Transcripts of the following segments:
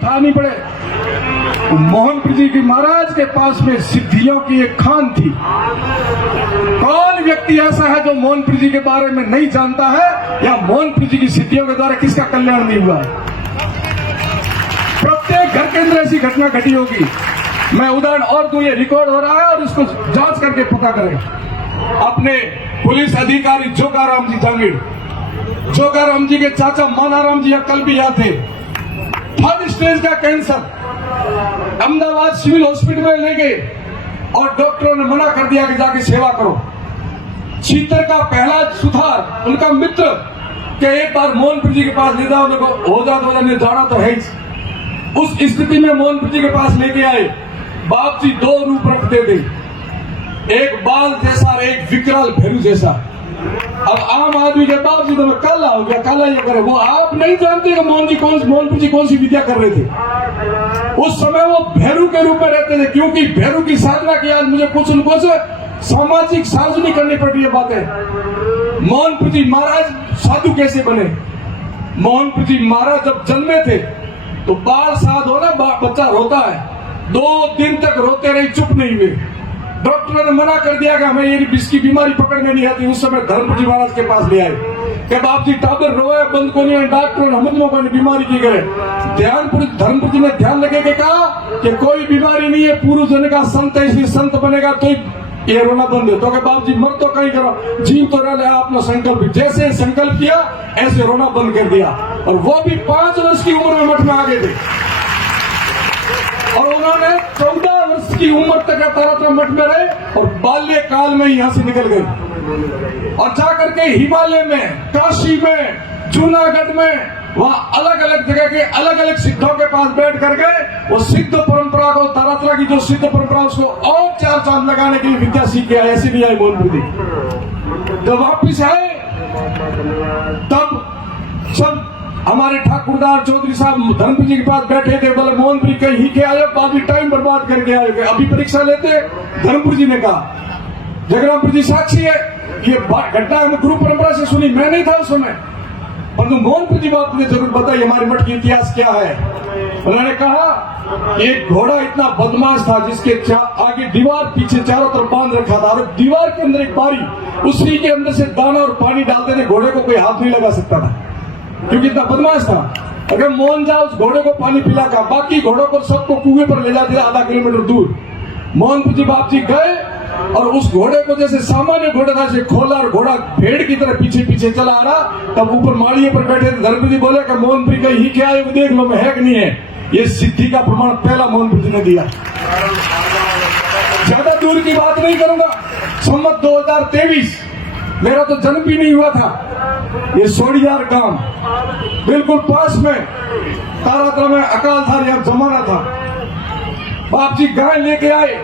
था नहीं पड़े। मोहनपुर जी की महाराज के पास में सिद्धियों की एक खान थी। कौन व्यक्ति ऐसा है जो मोहनपुर जी के बारे में नहीं जानता है या मोहनपुर जी की सिद्धियों के द्वारा किसका कल्याण नहीं हुआ है? प्रत्येक घर के अंदर ऐसी घटना घटी होगी। मैं उदाहरण और दूं, ये रिकॉर्ड हो रहा है और इसको जांच करके पता करें। अपने पुलिस अधिकारी जोगाराम जी जांगीड़, जोगाराम जी के चाचा मानाराम जी कल भी यहाँ थे। थर्ड स्टेज का कैंसर अहमदाबाद सिविल हॉस्पिटल में ले गए और डॉक्टरों ने मना कर दिया कि जाके सेवा करो। छीतर का पहला सुधार उनका मित्र के एक बार मोहनपुर जी के पास ले जाओ, हो जाना तो है। उस स्थिति में मोहनपुर जी के पास लेके आए। बाप जी दो रूप रखते थे, एक बाल जैसा और एक विकराल भेरू जैसा। अब आम आदमी के बाप जी तो मैं काला हो गया, काला ये करे, वो आप नहीं जानते कि मोहनपुर जी कौन सी विद्या कर रहे थे। उस समय वो भेरू के रूप में रहते थे, क्योंकि भेरू की साधना की आज मुझे कुछ उनको से सामाजिक सार्वजनिक करनी पड़ रही है बातें। मोहनपुर जी महाराज साधु कैसे बने? मोहनपुर जी महाराज जब जन्मे थे तो बाल साध हो ना, बच्चा रोता है, 2 दिन तक रोते रहे, चुप नहीं हुए। डॉक्टरों ने मना कर दिया कि हमें ये इसकी बीमारी पकड़ में नहीं आती। उस समय धर्मपुर जी महाराज के पास ले आए कि बाप जी टाबर रोए बंद को नहीं, डॉक्टर हम बीमारी की गए। धर्मपुर जी ने ध्यान लगे के कहा कि कोई बीमारी नहीं है, पूर्व जन का संत है, इसलिए संत बनेगा तो ये रोना बंद है। तो क्या बाप जी मर तो कहीं करो, जी तो रह लिया आपने संकल्प, जैसे संकल्प किया ऐसे रोना बंद कर दिया। और वो भी 5 वर्ष की उम्र में मठ में आ गए थे और उन्होंने 14 वर्ष की उम्र तक तारातरा मठ में रहे और बाल्यकाल में यहाँ से निकल गए और जाकर के हिमालय में, काशी में, जूनागढ़ में, वहाँ अलग अलग जगह के अलग अलग सिद्धों के पास बैठ कर गए। वो सिद्ध परंपरा को, तारातरा की जो सिद्ध परंपरा उसको और 4 चांद लगाने के लिए विद्या सीख के आए। ऐसी भी आई मोहनपुर जी। जब वापिस आए तब सब हमारे ठाकुरदार चौधरी साहब धर्मपुर जी के पास बैठे थे। बोले मोहनपुर जी कहीं के आए, बाकी टाइम बर्बाद करके आए, अभी परीक्षा लेते। धर्मपुर जी ने कहा, जगरामपुर जी साक्षी है, ये घटना गुरु परंपरा से सुनी, मैं नहीं था उस समय, परंतु मोहनपुर जी बात ने जरूर बताई हमारे मठ की इतिहास क्या है। उन्होंने कहा एक घोड़ा इतना बदमाश था जिसके आगे दीवार, पीछे चारों तरफ बांध रखा था और दीवार के अंदर एक बारी, उसी के अंदर से दाना और पानी डालते थे, घोड़े को कोई हाथ नहीं लगा सकता था क्योंकि इतना बदमाश था। अगर मोहन जा उस घोड़े को पानी पिला का, बाकी घोड़ों को सबको कुएं पर ले जाते थे आधा किलोमीटर दूर। मोहनपुर जी बाप जी गए और उस घोड़े को जैसे सामान्य घोड़े था से खोला और घोड़ा भेड़ की तरह पीछे पीछे चला आ रहा। तब ऊपर माड़िए पर बैठे थे धर्मपुर जी बोले कि मोहनपुर कहीं ही क्या है, देख लो मैं है कि नहीं है। ये सिद्धि का प्रमाण पहला मोहनपुर जी ने दिया। ज्यादा दूर की बात नहीं करूंगा, संवत 2023 मेरा तो जन्म भी नहीं हुआ था। ये सोड़ियार गांव बिल्कुल पास में तारातरा में अकालधारी जमाना था। बाप जी गाय लेके आए,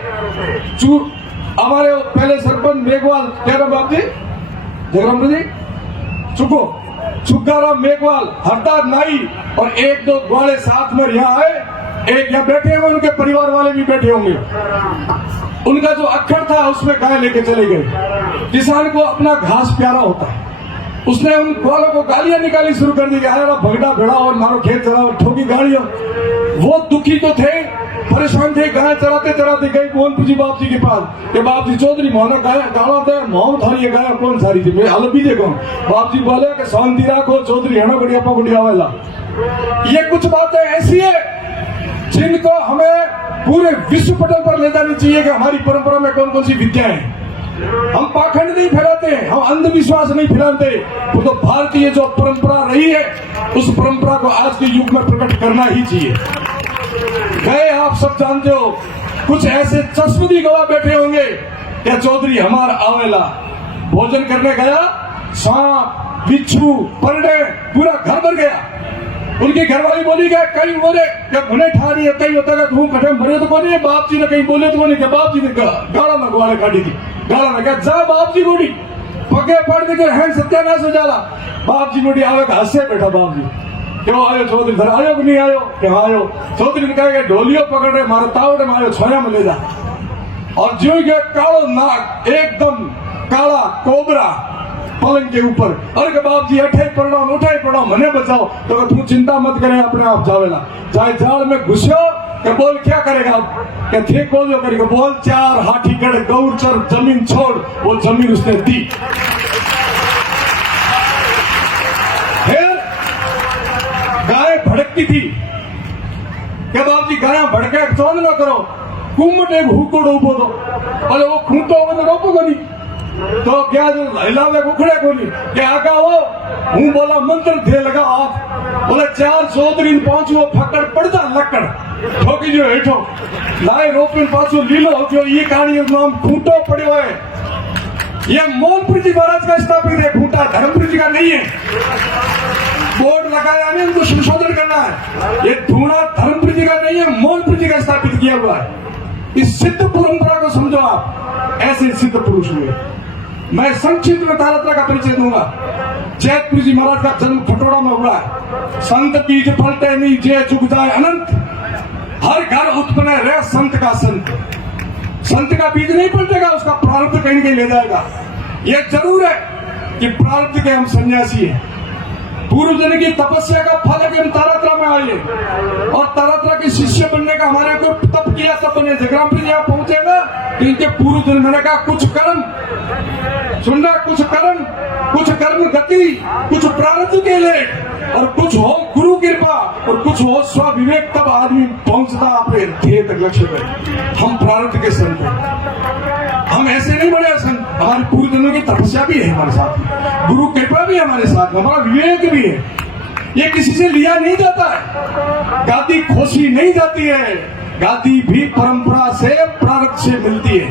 हमारे पहले सरपंच मेघवाल, क्या नाम बाप जी, जगराम जी, चुग्गाराम मेघवाल, हरदार नाई और 1-2 ग्वाले साथ में यहाँ आए। एक यहाँ बैठे हुए, उनके परिवार वाले भी बैठे होंगे। उनका जो अक्खड़ था उसमें गाय लेके चले गए। किसान को अपना घास प्यारा होता है, उसने उन ग्वालों को गालियां निकाली शुरू कर दी, भगड़ा भेड़ा और मारो खेत चलाओ, ठोकी गाड़ियों। वो दुखी तो थे, परेशान थे, गाय चराते चराते गए मोहनपुर जी बाप जी के पास कि बाप जी चौधरी मोहन गाय गाड़ा दे, मोहन थारी ये गाय कौन सारी थी, मैं अलग भी देखो। बाप जी बोले कि शांति रखो चौधरी, है ना बढ़िया पकड़िया वाला। ये कुछ बातें ऐसी है जिनको हमें पूरे विश्व पटल पर ले जानी चाहिए कि हमारी परंपरा में कौन कौन सी विद्या है। हम पाखंड नहीं फैलाते, हम अंधविश्वास नहीं फैलाते, वो तो भारतीय जो परंपरा रही है उस परंपरा को आज के युग में प्रकट करना ही चाहिए। गए आप सब जानते हो, कुछ ऐसे चश्मदी गवाह बैठे होंगे क्या चौधरी हमारा आवेला भोजन करने गया, सांप बिच्छू परडे पूरा घर भर गया। उनकी घरवाली बोली गया, कहीं बोले भुने ठा रही है, कहीं होता है धूम कटे मरे तो नहीं। बाप जी ने कहीं बोले तो नहीं, बाप जी ने गाड़ा लगवा काटी थी, गाड़ा लगा जा बाप जी बोली पगे पड़ दे हैं सत्यानाश हो जाला। बाप जी बोली आवे हंसे बैठा बाप जी, क्यों आयो चौधरी, घर आयो कि नहीं आयो, क्या आयो। चौधरी ने कहा ढोलियो पकड़ रहे मारे तावड़े में आयो, छोया में ले जा। और जो गया कालो नाग, एकदम काला कोबरा, पलंग के ऊपर। अरे बाप जी अठाई पड़ो मने बचाओ। तो तू चिंता मत करे, अपने आप जावेला। चाहे जाल में घुसो के बोल क्या करेगा, क्या थे बोल जो करेगा, बोल 4 हाथी गढ़ गौर चर जमीन छोड़, वो जमीन उसने दी। फिर गाय भड़कती थी, क्या बाप जी गाय भड़के चौंध न करो, कुमट एक हुकोड़ उभो दो, अरे वो खूंटो वो रोको को नहीं तो क्या जो हिलावे उखड़े को नहीं क्या आगा वो हूं बोला मंत्र थे लगा आप बोले 4 चौधरी पहुंचो फकड़ पड़ता लकड़ ठोकी जो हेठो लाए रोपिन पाछो लीलो हो गयो। ये कहानी नाम खूंटो पड़ो है। ये मोहनपुर जी महाराज का स्थापित है खूंटा, धर्मपुर जी का नहीं है। बोर्ड लगाया नहीं, उनको संशोधन करना है। ये धूणा धर्मपुर जी का नहीं है, मोहनपुर जी का स्थापित किया हुआ है। इस सिद्ध परंपरा को समझो आप, ऐसे सिद्ध पुरुष हुए। मैं संक्षिप्त में तारतरा का परिचय दूंगा। जैतपुर जी महाराज का जन्म खटोड़ा में हुआ है। संत बीज फलते नहीं जे चुग जाए अनंत, हर घर उत्पन्न रहे संत का संत। संत का बीज नहीं पलटेगा, उसका प्रारब्ध कहीं कहीं ले जाएगा। यह जरूर है कि प्रारब्ध के हम सन्यासी हैं। पूर्व जन्म की तपस्या का फल है कि हम तारात्रा में आए और तारात्रा के शिष्य बनने का हमारे को तप किया तब बने। जगराम जी यहाँ पहुंचेगा तो इनके पूर्व जन्म मैंने कहा कुछ कर्म सुनना, कुछ कर्म गति, कुछ प्रारब्ध के लिए और कुछ हो गुरु कृपा और कुछ हो स्वविवेक, तब आदमी पहुंचता अपने ध्येय तक लक्ष्य पे। हम प्रारब्ध के संत हैं, हम ऐसे नहीं बने संत। हमारे पूर्व जन्मों की तपस्या भी है हमारे साथ, गुरु कृपा भी हमारे साथ, हमारा विवेक भी है। ये किसी से लिया नहीं जाता है, गादी खोसी नहीं जाती है, गादी भी परंपरा से प्रारब्ध से मिलती है।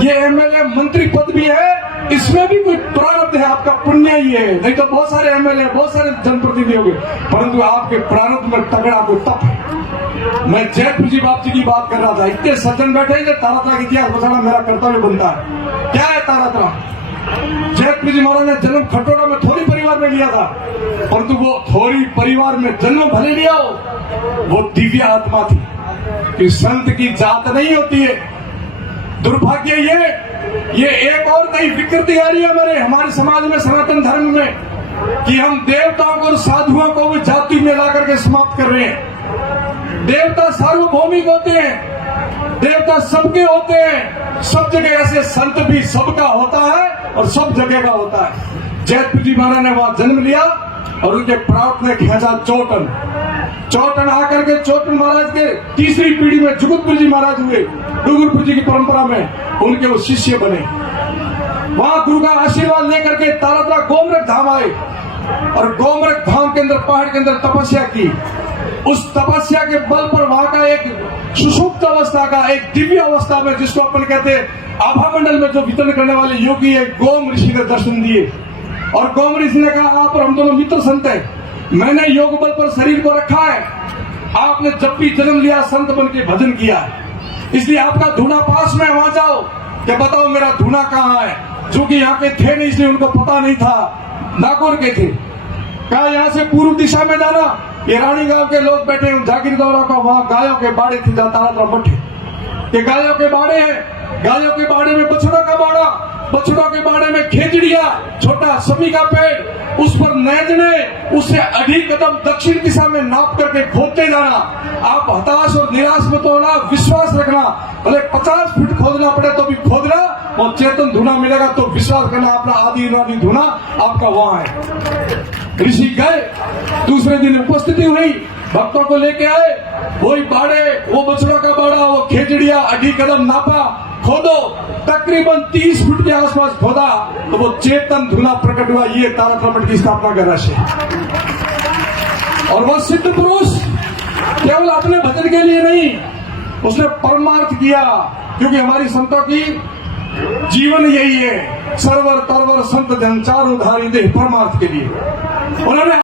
ये एमएलए मंत्री पद भी है, इसमें भी कोई प्रारब्ध है, आपका पुण्य ही है। नहीं तो बहुत सारे एमएलए बहुत सारे जनप्रतिनिधि होंगे, परंतु आपके प्रारब्ध में तगड़ा कोई तप है। मैं जैतपुर जी बाप जी की बात कर रहा था, इतने सज्जन बैठे हैं, तारात्रा का इतिहास बताना मेरा कर्तव्य बनता है। क्या है तारात्रा? जैतपुर जी महाराज ने जन्म खटोड़ा में थोड़ी परिवार में लिया था, परंतु वो थोड़ी परिवार में जन्म भले लिया हो, वो दिव्य आत्मा थी कि संत की जात नहीं होती है। दुर्भाग्य ये एक और नई विकृति आ रही है हमारे समाज में, सनातन धर्म में, कि हम देवताओं को और साधुओं को भी जाति में ला करके समाप्त कर रहे हैं। देवता सार्वभौमिक होते हैं, देवता सबके होते हैं, सब जगह ऐसे संत भी सबका होता है और सब जगह का होता है। जैतपुर जी महाराज ने वहां जन्म लिया और उनके प्राप्त ने खेचा चौटन आकर के चौटन महाराज के तीसरी पीढ़ी में जुगतपुर जी महाराज हुए। डूंगरपुर जी की परंपरा में उनके वो शिष्य बने। वहां गुरु का आशीर्वाद लेकर के तारात्रा गोमरख धाम आए और गोमरख धाम के अंदर पहाड़ के अंदर तपस्या की। उस तपस्या के बल पर वहां का एक सुषुप्त अवस्था का एक दिव्य अवस्था में, जिसको अपन कहते हैं आभा मंडल में जो वितरण करने वाले योगी है, गोम ऋषि ने दर्शन दिए और गोम ऋषि ने कहा आप और हम दोनों मित्र संत हैं, मैंने योग बल पर शरीर को रखा है, आपने जब भी जन्म लिया संत बन के भजन किया, इसलिए आपका धूना पास में, वहां जाओ क्या बताओ मेरा धूना कहाँ है। जो कि यहाँ के थे नहीं इसलिए उनको पता नहीं था, नागौर के थे। कहा यहाँ से पूर्व दिशा में जाना, ये रानी गांव के लोग बैठे हैं जागीरदौरा का, वहां गायों के बाड़े थे, तारात्रा मठ के गायों के बाड़े हैं। गायों के बाड़े में बछड़ों का बाड़ा, बछड़ों के बाड़े में खेजड़िया, छोटा समी का पेड़, उस पर नैजने, उससे अधिक कदम दक्षिण दिशा में नाप करके खोदते जाना। आप हताश और निराश मत होना, विश्वास रखना, भले 50 फीट खोदना पड़े तो भी खोदना और चेतन धुना मिलेगा तो विश्वास करना, अपना आदि अनादि धुना आपका वहां है। ऋषि गए, दूसरे दिन उपस्थिति हुई, भक्तों को लेके आए, वही बाड़े, वो बछड़ा का बाड़ा, वो खेजड़िया, अधिक कदम नापा, खोदो, तकरीबन 30 फीट के आसपास खोदा तो वो चेतन धुना प्रकट हुआ। ये तारात्रा मठ की स्थापना का रहस्य है। और वो सिद्ध पुरुष केवल अपने भजन के लिए नहीं, उसने परमार्थ किया, क्योंकि हमारी संतों की जीवन यही है, सर्वर तरवर संत जन चारों धारी देह परमार्थ के लिए। उन्होंने